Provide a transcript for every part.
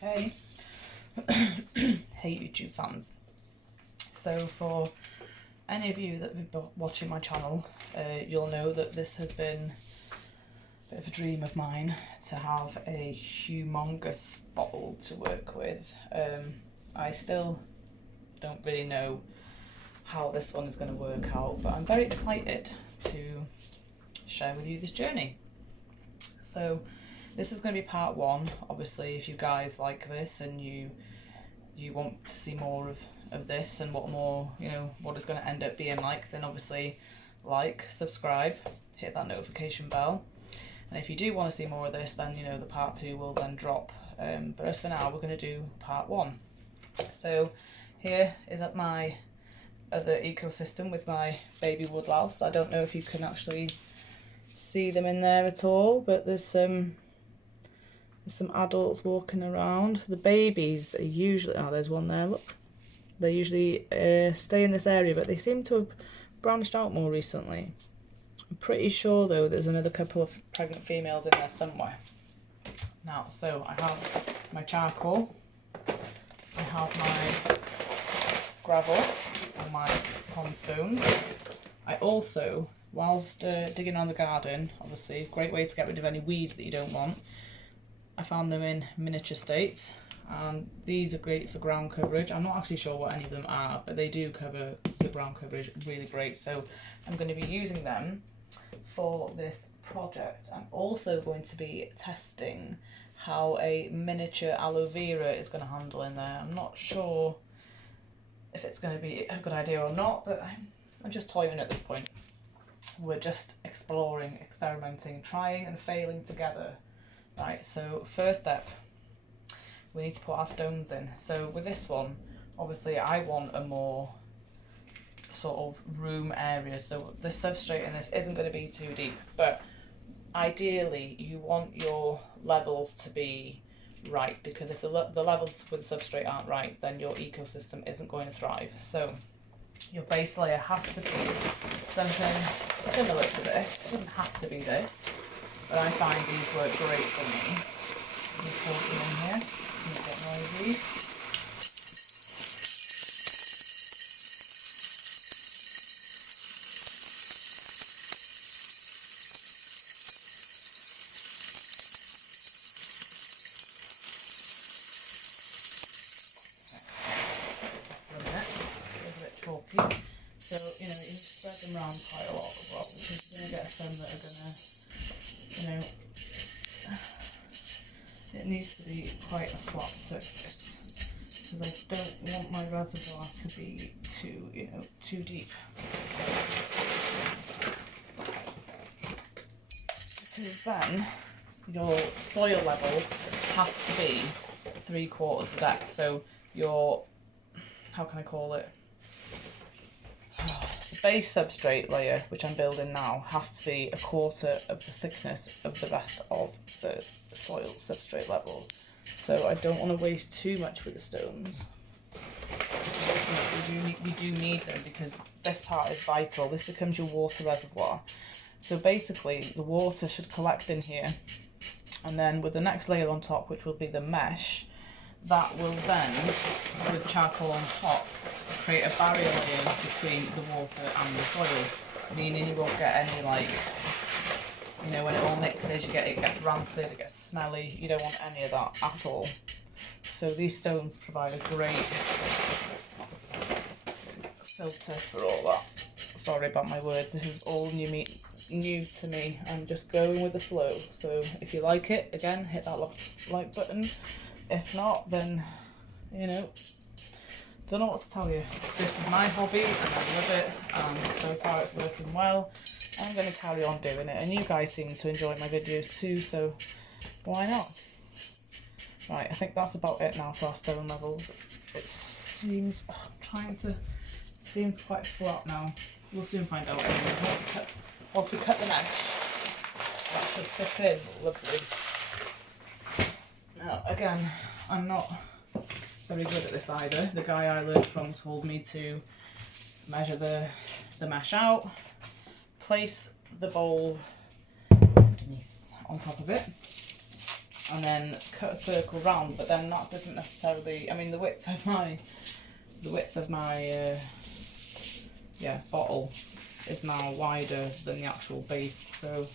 Hey, hey YouTube fans. So for any of you that have been watching my channel, you'll know that this has been a bit of a dream of mine to have a humongous bottle to work with. I still don't really know how this one is going to work out, but I'm very excited to share with you this journey. So this is going to be part one. Obviously, if you guys like this and you want to see more of this and what more, what it's going to end up being like, then obviously like, subscribe, hit that notification bell. And if you do want to see more of this, then the part two will then drop. But as for now, we're going to do part one. So here is at my other ecosystem with my baby woodlouse. I don't know if you can actually see them in there at all, but there's some adults walking around. The babies are usually, there's one there, look. They usually stay in this area, but they seem to have branched out more recently. I'm pretty sure though there's another couple of pregnant females in there somewhere. Now, so I have my charcoal, I have my gravel and my pond stones. I also, whilst digging around the garden, obviously, great way to get rid of any weeds that you don't want, I found them in miniature state, and these are great for ground coverage. I'm not actually sure what any of them are, but they do cover the ground coverage really great, so I'm going to be using them for this project. I'm also going to be testing how a miniature aloe vera is going to handle in there. I'm not sure if it's going to be a good idea or not, but I'm just toying at this point. We're just exploring, experimenting, trying and failing together. Right, so first step, we need to put our stones in. So with this one, obviously I want a more sort of room area, so the substrate in this isn't going to be too deep, but ideally you want your levels to be right, because if the levels with the substrate aren't right, then your ecosystem isn't going to thrive. So your base layer has to be something similar to this. It doesn't have to be this, but I find these work great for me. Let me pour them in here, it's a bit noisy. For a minute, it's a bit chalky. So, you spread them around quite a lot as well, because you're going to get some that are going to, it needs to be quite a flat surface, because I don't want my reservoir to be too deep. Because then your soil level has to be 3/4 of the depth, so your, how can I call it? The base substrate layer, which I'm building now, has to be 1/4 of the thickness of the rest of the soil substrate level. So I don't want to waste too much with the stones. We do need them, because this part is vital. This becomes your water reservoir. So basically the water should collect in here, and then with the next layer on top, which will be the mesh, that will then, with charcoal on top, create a barrier layer between the water and the soil, meaning you won't get any, when it all mixes, it gets rancid, it gets smelly. You don't want any of that at all. So these stones provide a great filter for all that. Sorry about my words, this is all new to me. I'm just going with the flow. So if you like it, again, hit that like button. If not, then, don't know what to tell you. This is my hobby and I love it, and so far it's working well. I'm going to carry on doing it, and you guys seem to enjoy my videos too, so why not? Right, I think that's about it now for our stone levels. It seems, seems quite flat now. We'll soon find out. Once we cut the mesh, that should fit in lovely. Now, again, I'm not very good at this either. The guy I learned from told me to measure the mesh out, place the bowl underneath on top of it, and then cut a circle round, but then that doesn't necessarily, I mean the width of my bottle is now wider than the actual base, so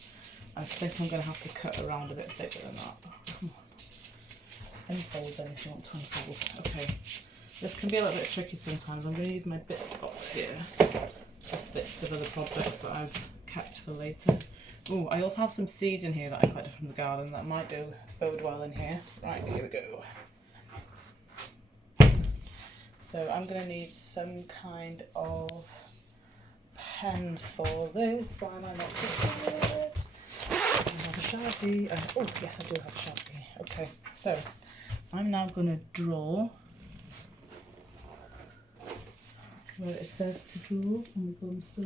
I think I'm going to have to cut around a bit bigger than that. Come on. Unfold then if you want to unfold. Okay, this can be a little bit tricky sometimes. I'm going to use my bits box here, just bits of other projects that I've kept for later. Oh, I also have some seeds in here that I collected from the garden that might bode well in here. Right, here we go. So I'm going to need some kind of pen for this. Why am I not using it? I have a Sharpie. Oh yes, I do have a Sharpie. Okay, so I'm now going to draw what it says to draw. Oh my god, I'm so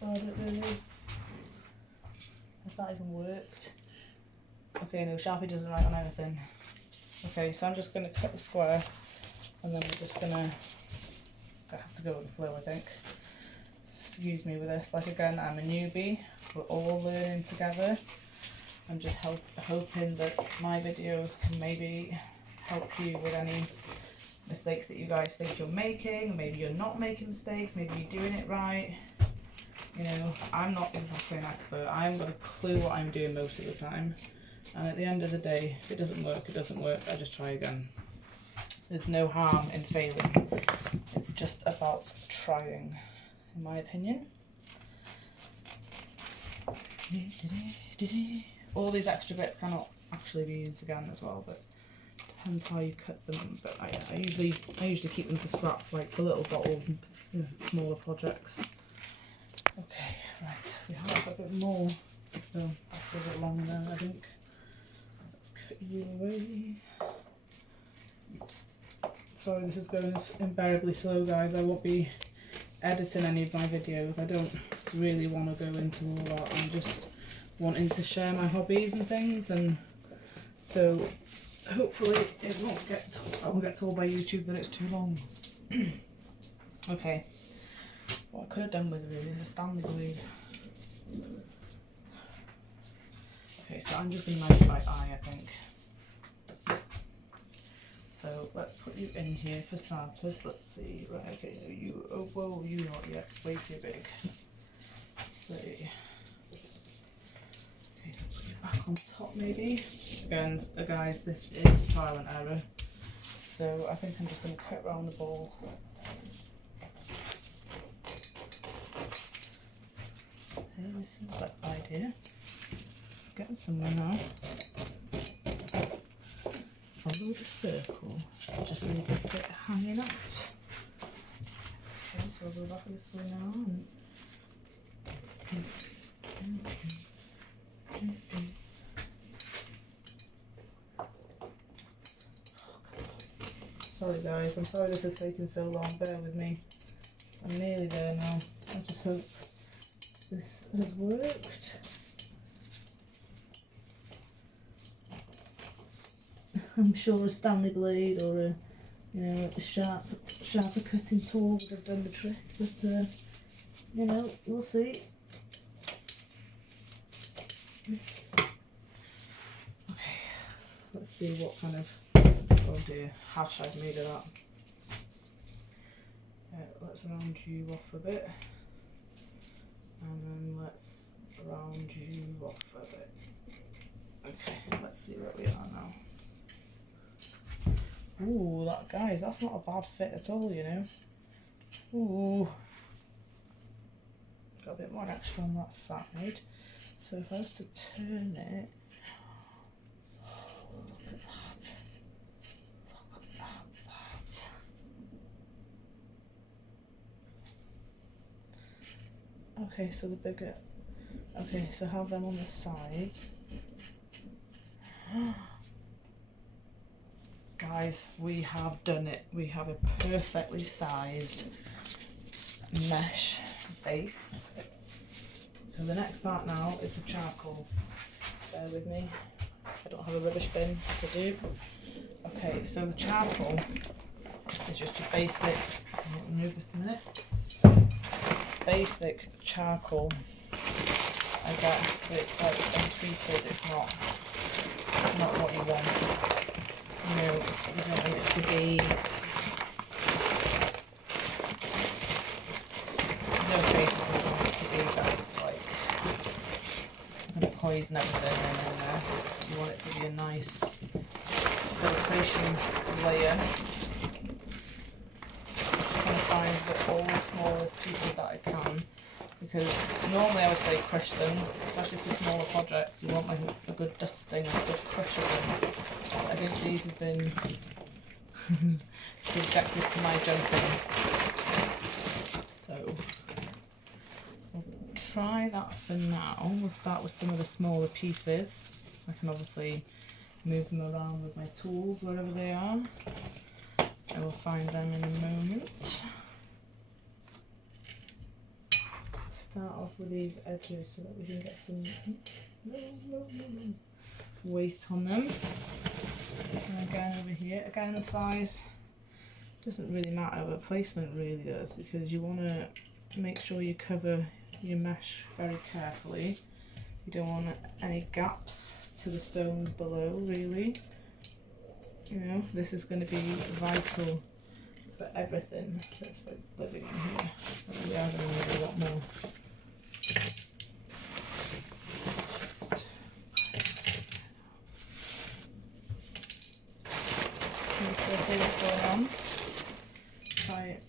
bad at this. Has that even worked? Okay, no, Sharpie doesn't write on anything. Okay, so I'm just going to cut the square, and then we're just going to have to go with the flow, I think. Excuse me with this. Like, again, I'm a newbie. We're all learning together. I'm just hoping that my videos can maybe help you with any mistakes that you guys think you're making. Maybe you're not making mistakes. Maybe you're doing it right. You know, I'm not exactly an expert. I haven't got a clue what I'm doing most of the time. And at the end of the day, if it doesn't work, it doesn't work. I just try again. There's no harm in failing. It's just about trying, in my opinion. All these extra bits cannot actually be used again as well, but depends how you cut them. But I usually keep them for scrap, like for little bottles and smaller projects. Okay, right, we have a bit more. So that's a bit long there, I think. Let's cut you away. Sorry, this is going invariably slow, guys. I won't be editing any of my videos. I don't really want to go into all that. I'm just wanting to share my hobbies and things, and so hopefully I won't get told by YouTube that it's too long. Okay, what I could have done with really is a Stanley blade. Okay, so I'm just going to measure by eye, I think. So let's put you in here for starters. Let's see. Right, okay, so you, oh whoa, you not yet, way too big. Right. Okay, let's put you back on top maybe. Again, guys, this is trial and error. So I think I'm just going to cut around the ball. Okay, this is that idea. Getting somewhere now. Follow the circle. Just leave it a bit hanging out. Okay, so I'll go back this way now. Sorry guys, I'm sorry this is taking so long, bear with me. I'm nearly there now. I just hope this has worked. I'm sure a Stanley blade or a, you know, a sharper cutting tool would have done the trick, but you know, we'll see. Okay, let's see what kind of, oh dear, hash I've made of that. Let's round you off a bit, and then let's round you off a bit. Okay, let's see where we are now. Ooh, that, guys, that's not a bad fit at all, you know. Ooh. Got a bit more extra on that side. So if I was to turn it, oh, look at that. Look at that. Okay, so the bigger, okay, so have them on the sides. Guys, we have done it. We have a perfectly sized mesh base. So the next part now is the charcoal. Bear with me. I don't have a rubbish bin, if I do. Okay, so the charcoal is just your basic, I'll remove this in a minute. Basic charcoal. I get that it's like untreated, it's not what you want, you know, you don't want it to be, no basically you want it to be that it's like going to poison everything, and then you want it to be a nice filtration layer. Just trying to find all the smallest pieces that I can, because normally I would say crush them, especially for smaller projects. You want like a good dusting, a good crush of them. I think these have been subjected to my jumping, so we'll try that for now. We'll start with some of the smaller pieces. I can obviously move them around with my tools wherever they are. I will find them in a moment. Start off with these edges so that we can get some weight on them. And again over here, again the size doesn't really matter, but placement really does, because you want to make sure you cover your mesh very carefully. You don't want any gaps to the stones below, really. You know, this is going to be vital for everything that's like living in here. But we are going to need a lot more. Can you still see what's going on? Try it.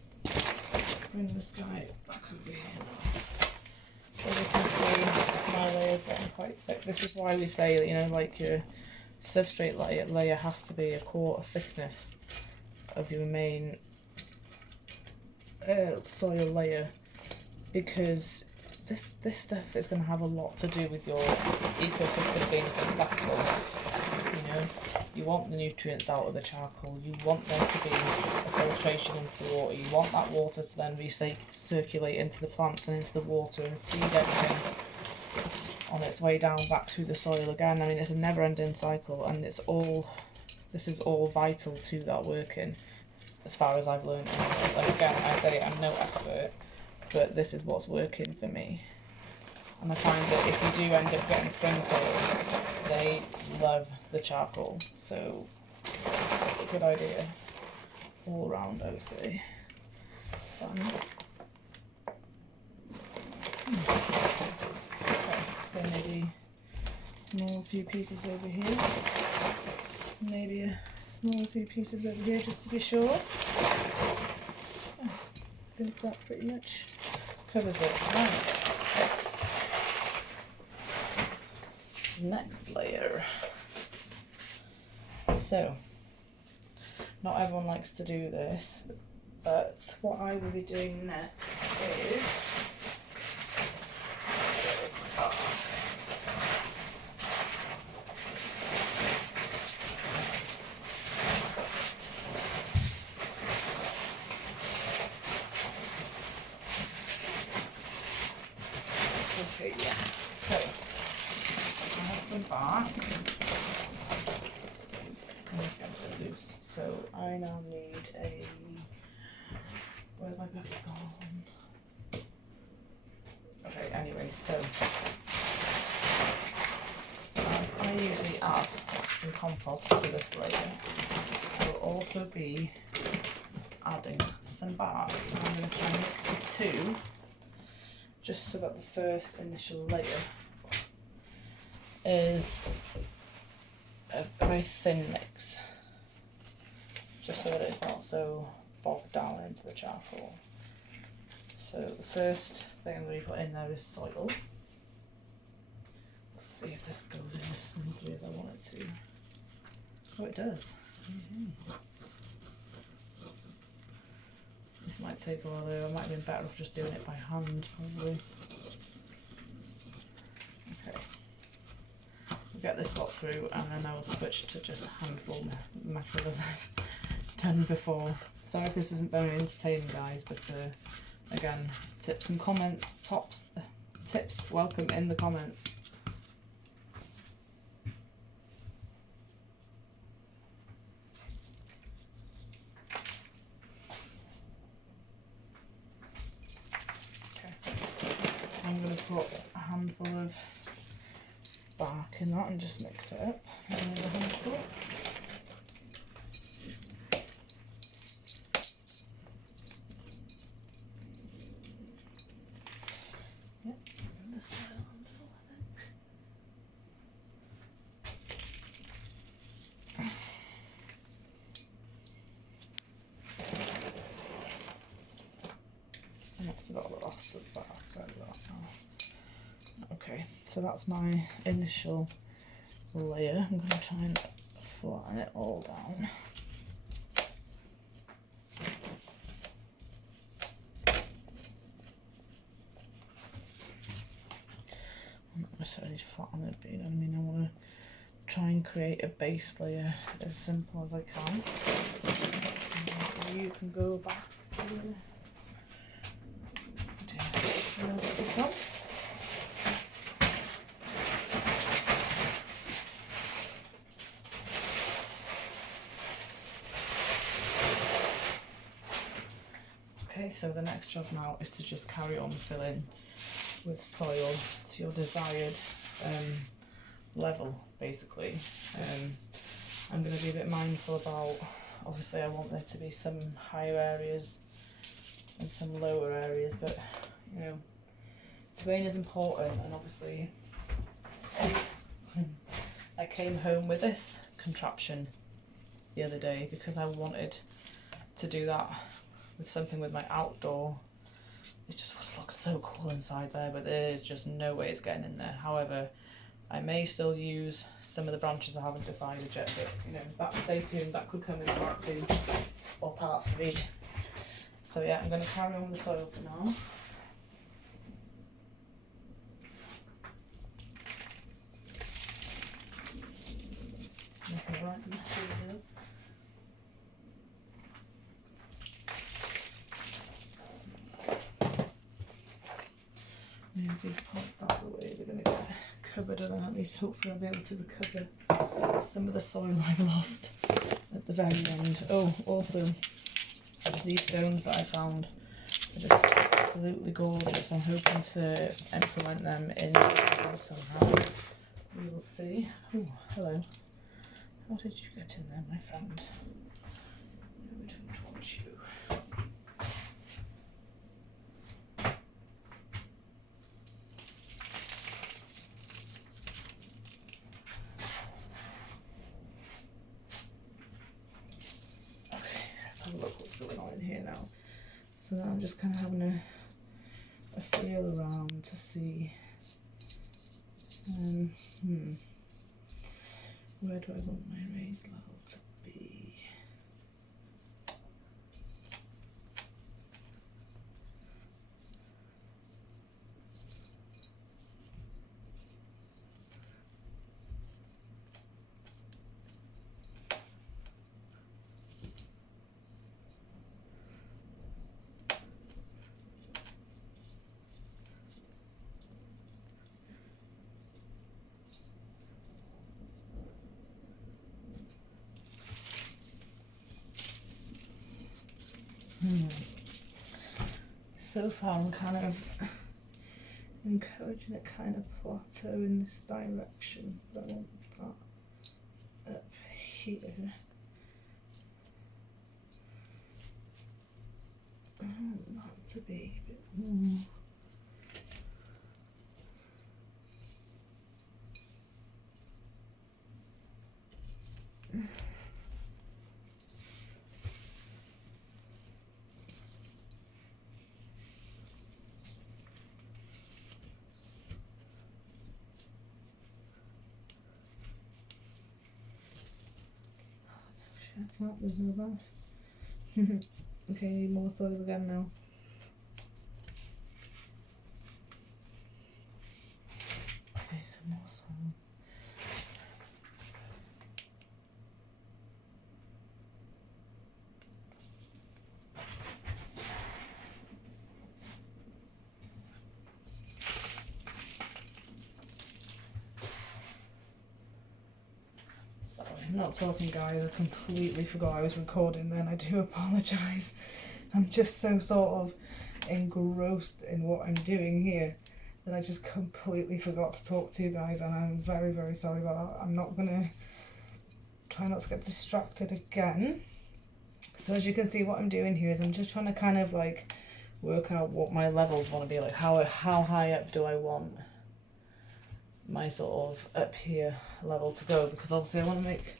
Bring this guy back over here. So you can see my layer's getting quite thick. This is why we say that, you know, like your substrate layer has to be a quarter thickness of your main soil layer, because this stuff is going to have a lot to do with your ecosystem being successful. You know, you want the nutrients out of the charcoal, you want there to be a filtration into the water, you want that water to then recirculate into the plants and into the water and feed everything on its way down back through the soil again. I mean, it's a never-ending cycle, and this is all vital to that working, as far as I've learned. Like, again, I say I'm no expert, but this is what's working for me. And I find that if you do end up getting springtails, they love the charcoal, so it's a good idea all round, I would say. Okay, so maybe small few pieces over here, maybe a small few pieces over here just to be sure. I think that pretty much covers it. Right. Next layer. So, not everyone likes to do this, but what I will be doing next is okay, yeah. So I have some bark. Let's get it loose. So I now need a, where's my bucket gone? Okay, anyway, so as I usually add some compost to this layer, I will also be adding some bark. I'm going to try and mix the two, just so that the first initial layer is a very thin mix, just so that it's not so bogged down into the charcoal. So the first thing I'm going to put in there is soil. Let's see if this goes in as smoothly as I want it to. Oh, it does. This might take a while though. I might have been better off just doing it by hand, probably. Okay. We'll get this lot through, and then I will switch to just handful method as I've done before. Sorry if this isn't very entertaining, guys, but again, tips and comments, tips welcome in the comments. I'm going to put a handful of bark in that and just mix it up. Another handful. that's my initial layer. I'm going to try and flatten it all down. I'm not necessarily flatten it, but you know what I mean. I want to try and create a base layer as simple as I can. So you can go back to this one. Okay, so the next job now is to just carry on filling with soil to your desired level, basically. I'm going to be a bit mindful about, obviously I want there to be some higher areas and some lower areas, but you know, terrain is important, and obviously I came home with this contraption the other day because I wanted to do that with something with my outdoor. It just would look so cool inside there, but there is just no way it's getting in there. However, I may still use some of the branches. I haven't decided yet, but you know, that, stay tuned, that could come in part 2 or part 3. So yeah, I'm going to carry on with the soil for now. Make it right messy with it. Move these pots out of the way, they're going to get covered, and then at least hopefully I'll be able to recover some of the soil I've lost at the very end. Oh, also, these stones that I found are just absolutely gorgeous. I'm hoping to implement them in somehow. We will see. Oh, hello. How did you get in there, my friend? No, we didn't want you. Look what's going on in here now. So now I'm just kind of having a feel around to see where do I want my raised level to be. So far I'm kind of encouraging a kind of plateau in this direction, but I want that up here. I want that to be a bit more. I can't, there's no that. Okay, need more soil again now. Okay, some more soil. Sorry, I'm not talking, guys. I completely forgot I was recording then. I do apologise. I'm just so sort of engrossed in what I'm doing here that I just completely forgot to talk to you guys, and I'm very, very sorry about that. I'm not going to try not to get distracted again. So as you can see, what I'm doing here is I'm just trying to kind of like work out what my levels want to be, like how high up do I want my sort of up here level to go, because obviously I want to make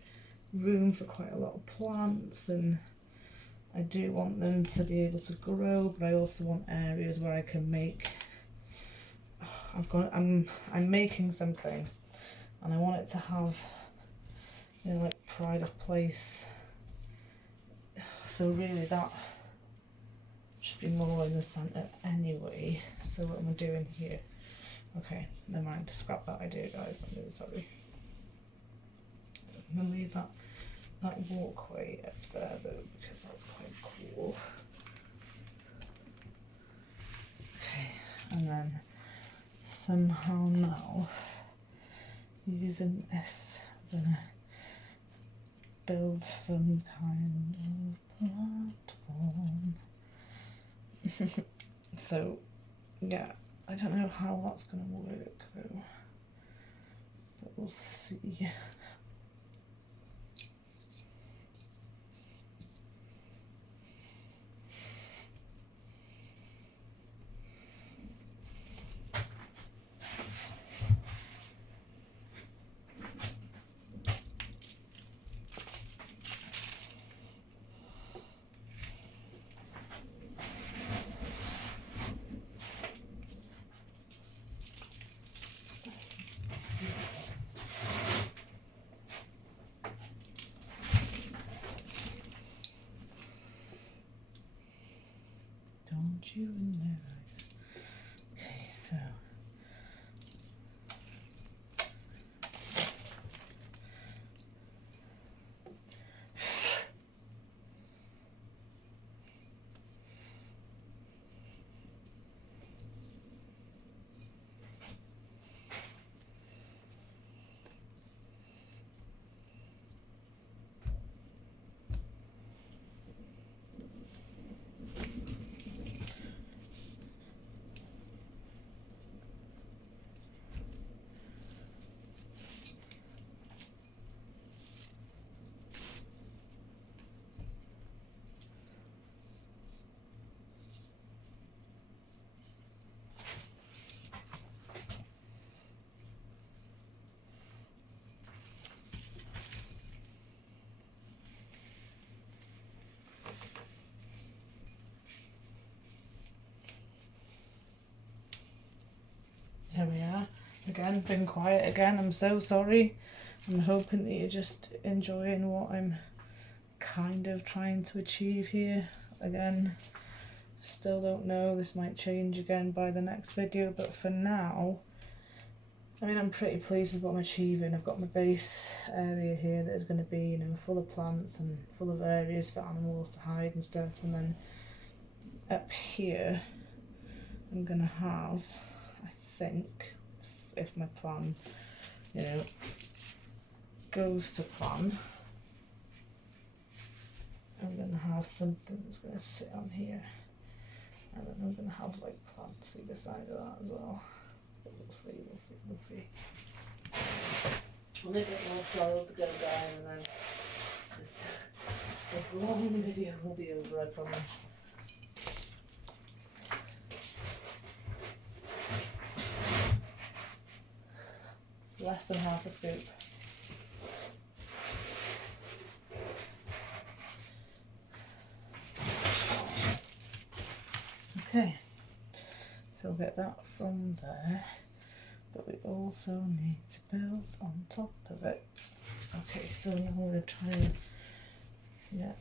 room for quite a lot of plants, and I do want them to be able to grow, but I also want areas where I can make, I'm making something, and I want it to have, you know, like pride of place. So really that should be more in the centre anyway. So what am I doing here? Okay, never mind, scrap that idea, guys. I'm really sorry. So I'm gonna leave that walkway up there though, because that's quite cool. Okay, and then somehow now, using this, I'm gonna build some kind of platform. So yeah, I don't know how that's gonna work though, but we'll see. Don't you know? Okay, so here we are. Again, been quiet again. I'm so sorry. I'm hoping that you're just enjoying what I'm kind of trying to achieve here. Again, still don't know. This might change again by the next video, but for now, I mean, I'm pretty pleased with what I'm achieving. I've got my base area here that is going to be, you know, full of plants and full of areas for animals to hide and stuff. And then up here, I'm going to have, I think, if my plan, you know, goes to plan, I'm going to have something that's going to sit on here, and then I'm going to have like plants either side of that as well. But we'll see. I'll leave it more soil to go down, and then this long video will be over, I promise. Less than half a scoop. Okay, so we'll get that from there, but we also need to build on top of it. Okay, so now I'm going to try and, yeah.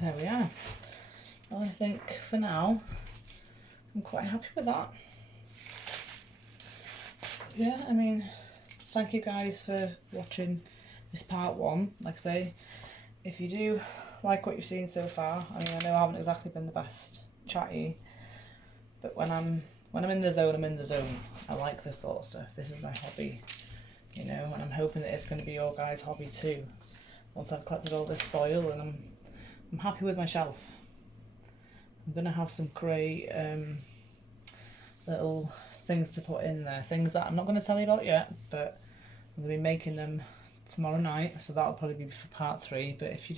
There we are. Well, I think for now I'm quite happy with that. Yeah, I mean, thank you guys for watching this part one. Like I say, if you do like what you've seen so far, I mean, I know I haven't exactly been the best chatty, but when I'm in the zone, I'm in the zone. I like this sort of stuff. This is my hobby. you know, and I'm hoping that it's going to be your guys' hobby too. Once I've collected all this soil and I'm happy with my shelf. I'm going to have some great little things to put in there, things that I'm not going to tell you about yet, but I'm going to be making them tomorrow night, so that'll probably be for part 3. But if you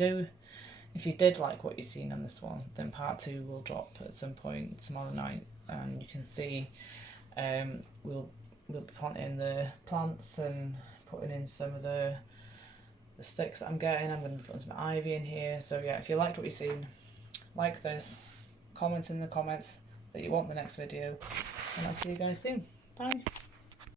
did like what you've seen on this one, then part 2 will drop at some point tomorrow night, and you can see we'll be planting the plants and putting in some of the sticks that I'm getting. I'm going to be putting some ivy in here. So yeah, if you liked what you've seen, like this, comment in the comments that you want the next video, and I'll see you guys soon. Bye.